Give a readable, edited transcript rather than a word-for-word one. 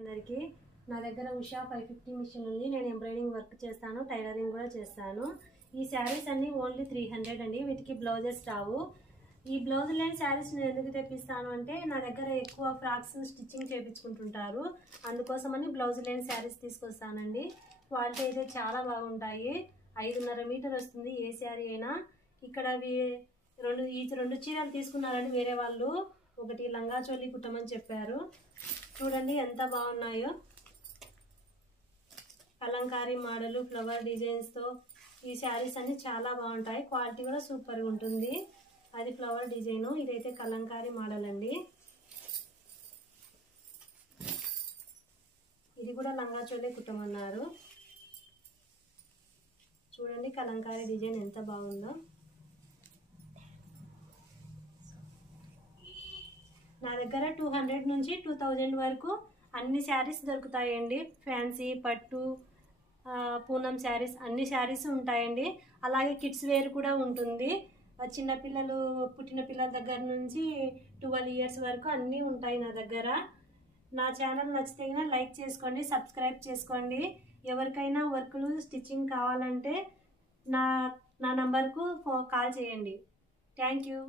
అందరికీ నా దగ్గర ఉషా 550 మిషన్ ఉంది. నేను ఎంబ్రాయిడింగ్ వర్క్ చేస్తాను, టైలరింగ్ కూడా చేస్తాను. ఈ శారీస్ అన్ని ఓన్లీ 300 అండి. వీటికి బ్లౌజెస్ రావు. ఈ బ్లౌజ్ లేని శారీస్ నేను ఎందుకు తెప్పిస్తాను అంటే నా దగ్గర ఎక్కువ ఫ్రాక్స్ స్టిచ్చింగ్ చేయించుకుంటుంటారు, అందుకోసమని బ్లౌజ్ లేని శారీస్ తీసుకొస్తానండి. క్వాలిటీ అయితే చాలా బాగుంటాయి. 5.5 మీటర్ వస్తుంది ఏ శారీ అయినా. ఇక్కడ రెండు చీరలు తీసుకున్నారండి వేరే వాళ్ళు. ఒకటి లంగా చోలి కుట్టమని చెప్పారు. చూడండి ఎంత బాగున్నాయో. కలంకారీ మోడల్ ఫ్లవర్ డిజైన్స్తో ఈ శారీస్ అన్ని చాలా బాగుంటాయి. క్వాలిటీ కూడా సూపర్గా ఉంటుంది. అది ఫ్లవర్ డిజైన్, ఇదైతే కలంకారీ మోడల్ అండి. ఇది కూడా లంగా చోలి కుట్టమన్నారు. చూడండి కలంకారీ డిజైన్ ఎంత బాగుందో. నా దగ్గర 200 నుంచి 2000 వరకు అన్ని శారీస్ దొరుకుతాయండి. ఫ్యాన్సీ, పట్టు, పూనం శారీస్, అన్ని శారీస్ ఉంటాయండి. అలాగే కిడ్స్ వేర్ కూడా ఉంటుంది. చిన్నపిల్లలు, పుట్టిన పిల్లల దగ్గర నుంచి 12 ఇయర్స్ వరకు అన్నీ ఉంటాయి నా దగ్గర. నా ఛానల్ నచ్చితే లైక్ చేసుకోండి, సబ్స్క్రైబ్ చేసుకోండి. ఎవరికైనా వర్కులు స్టిచ్చింగ్ కావాలంటే నా నంబర్కు కాల్ చేయండి. Thank you.